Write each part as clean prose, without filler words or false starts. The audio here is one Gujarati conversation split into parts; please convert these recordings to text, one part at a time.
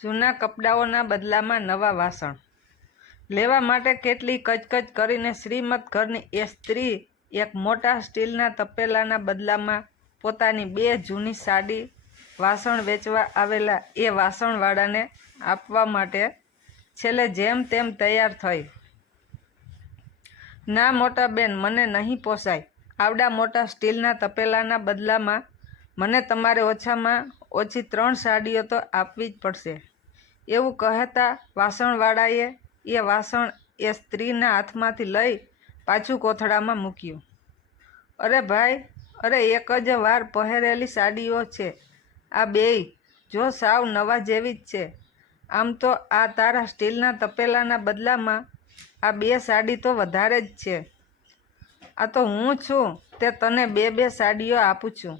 જૂના કપડાઓના બદલામાં નવા વાસણ લેવા માટે કેટલી કચકચ કરીને શ્રીમદ ઘરની એ સ્ત્રી એક મોટા સ્ટીલના તપેલાના બદલામાં પોતાની 2 જૂની સાડી વાસણ વેચવા આવેલા એ વાસણવાળાને આપવા માટે છેલ્લે જેમ તેમ તૈયાર થઈ. ના મોટા બેન, મને નહીં પોસાય. આવડા મોટા સ્ટીલના તપેલાના બદલામાં મને તમારે ઓછામાં ઓછી 3 સાડીઓ તો આપવી જ પડશે. એવું કહેતા વાસણવાળાએ એ વાસણ એ સ્ત્રીના હાથમાંથી લઈ પાછું કોથળામાં મૂક્યું. અરે ભાઈ, અરે એક જ વાર પહેરેલી સાડીઓ છે આ બેય, જો સાવ નવા જેવી જ છે. આમ તો આ તારા સ્ટીલના તપેલાના બદલામાં આ 2 સાડી તો વધારે જ છે. આ તો હું છું તે તને 2 સાડીઓ આપું છું.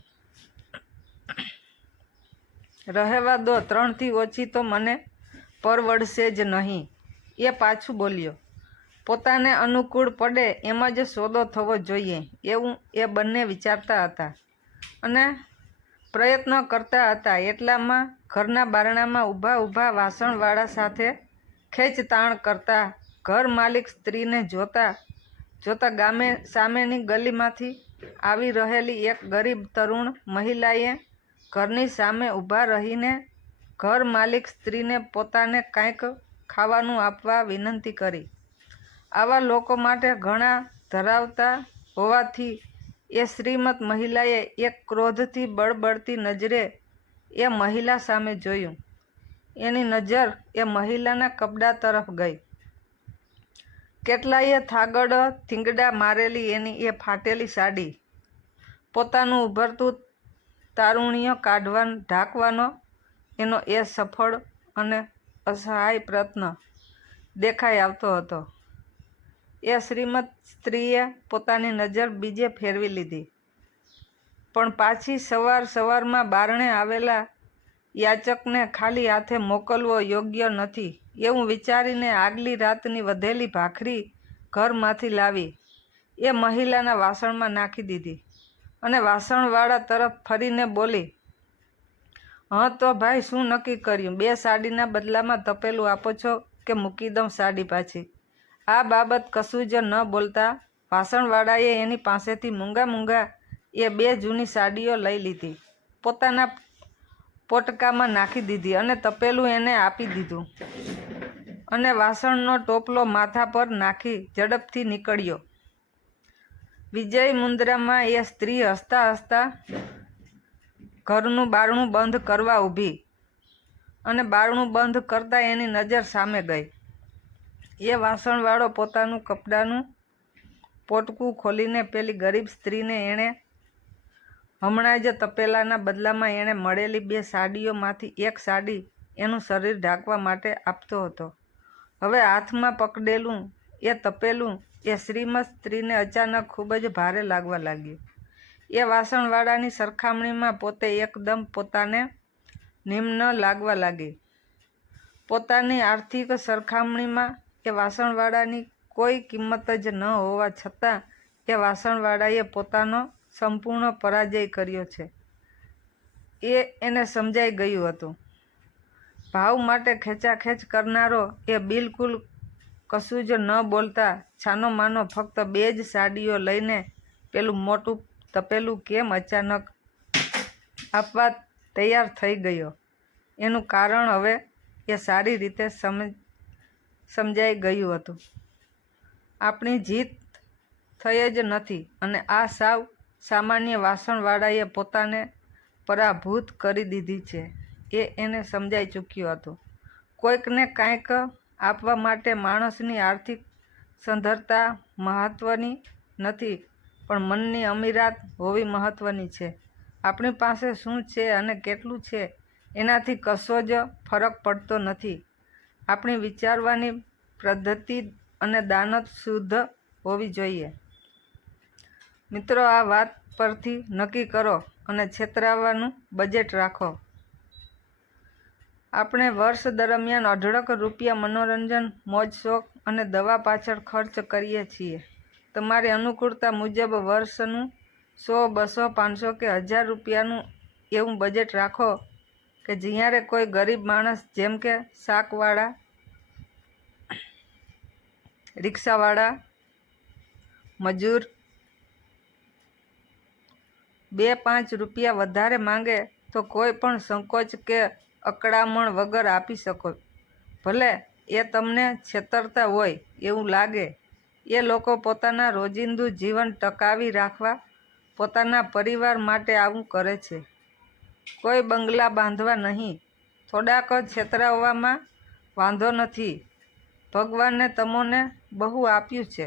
રહેવા દો, 3થી ઓછી તો મને પરવડશે જ નહીં. એ પાછું બોલ્યો. પોતાને અનુકૂળ પડે એમ જ સોદો થવો જોઈએ એવું એ બંને વિચારતા હતા અને પ્રયત્ન કરતા હતા. એટલામાં ઘરના બારણામાં ઊભા વાસણવાળા સાથે ખેંચતાણ કરતા ઘર માલિક સ્ત્રીને જોતા સામેની ગલીમાંથી આવી રહેલી એક ગરીબ તરુણ મહિલાએ ઘરની સામે ઊભા રહીને ઘર માલિક સ્ત્રીને પોતાને કાંઈક ખાવાનું આપવા વિનંતી કરી. આવા લોકો માટે ઘણા ધરાવતા હોવાથી એ શ્રીમંત મહિલાએ એક ક્રોધથી બળબળતી નજરે એ મહિલા સામે જોયું. એની નજર એ મહિલાના કપડાં તરફ ગઈ. કેટલાયે થાગડ થીંગડા મારેલી એની એ ફાટેલી સાડી, પોતાનું ઉભરતું તારુણ્ય ઢાંકવાનો એનો એ સફળ અને અસહાય પ્રયત્ન દેખાઈ આવતો હતો. એ શ્રીમંત સ્ત્રીએ પોતાની નજર બીજે ફેરવી લીધી, પણ પાછી સવારમાં બારણે આવેલા યાચકને ખાલી હાથે મોકલવો યોગ્ય નથી એવું વિચારીને આગલી રાતની વધેલી ભાખરી ઘરમાંથી લાવી એ મહિલાના વાસણમાં નાખી દીધી અને વાસણવાળા તરફ ફરીને બોલી, હં તો ભાઈ, શું નક્કી કર્યું? 2 સાડીના બદલામાં તપેલું આપો છો કે મૂકી દઉં સાડી પાછી? આ બાબત કશું જ ન બોલતા વાસણવાળાએ એની પાસેથી મૂંગા એ 2 જૂની સાડીઓ લઈ લીધી, પોતાના પોટકામાં નાખી દીધી અને તપેલું એને આપી દીધું અને વાસણનો ટોપલો માથા પર નાખી ઝડપથી નીકળ્યો. વિજય મુદ્રામાં એ સ્ત્રી હસતા ઘરનું બારણું બંધ કરવા ઊભી અને બારણું બંધ કરતાં એની નજર સામે ગઈ. એ વાસણવાળો પોતાનું કપડાનું પોટકું ખોલીને પેલી ગરીબ સ્ત્રીને એણે હમણાં જ તપેલાના બદલામાં એણે મળેલી 2 સાડીઓમાંથી એક સાડી એનું શરીર ઢાંકવા માટે આપતો હતો. હવે હાથમાં પકડેલું એ તપેલું એ શ્રીમંત સ્ત્રીને અચાનક ખૂબ જ ભારે લાગવા લાગ્યું. એ વાસણવાળાની સરખામણીમાં પોતે એકદમ પોતાને નિમ્ન લાગવા લાગી. પોતાની આર્થિક સરખામણીમાં એ વાસણવાળાની કોઈ કિંમત જ ન હોવા છતાં એ વાસણવાળાએ પોતાનો સંપૂર્ણ પરાજય કર્યો છે એ એને સમજાઈ ગયું હતું. ભાવ માટે ખેંચાખેંચ કરનારો એ બિલકુલ કશું જ ન બોલતા છાનો માનો ફક્ત 2 જ સાડીઓ લઈને પેલું મોટું તપેલું કેમ અચાનક આપવા તૈયાર થઈ ગયો એનું કારણ હવે એ સારી રીતે સમજાઈ ગયું હતું. આપણી જીત થઈ જ નથી અને આ સાવ સામાન્ય વાસણવાળાએ પોતાને પરાભૂત કરી દીધી છે એ એને સમજાઈ ચૂક્યું હતું. કોઈકને કાંઈક આપવા માટે માણસની આર્થિક સદ્ધરતા મહત્ત્વની નથી, પણ મનની અમીરાત હોવી મહત્ત્વની છે. આપણી પાસે શું છે અને કેટલું છે એનાથી કશો જ ફરક પડતો નથી. આપણી વિચારવાની પદ્ધતિ અને દાનત શુદ્ધ હોવી જોઈએ. મિત્રો, આ વાત પરથી નક્કી કરો અને છેતરાવાનું બજેટ રાખો. આપણે વર્ષ દરમિયાન અઢળક રૂપિયા મનોરંજન, મોજ શોખ અને દવા પાછળ ખર્ચ કરીએ છીએ. તમારી અનુકૂળતા મુજબ વર્ષનું 100, 200, 500 કે 1000 રૂપિયાનું એવું બજેટ રાખો કે જ્યારે કોઈ ગરીબ માણસ જેમ કે શાકવાળા, રિક્ષાવાળા, મજૂર 2-5 રૂપિયા વધારે માંગે તો કોઈ પણ સંકોચ કે અકળામણ વગર આપી શકો. ભલે એ તમને છેતરતા હોય એવું લાગે. એ લોકો પોતાના રોજિંદુ જીવન ટકાવી રાખવા, પોતાના પરિવાર માટે આવું કરે છે. કોઈ બંગલા બાંધવા નહીં, થોડાક છેતરાવવામાં વાંધો નથી. ભગવાને તમને બહુ આપ્યું છે,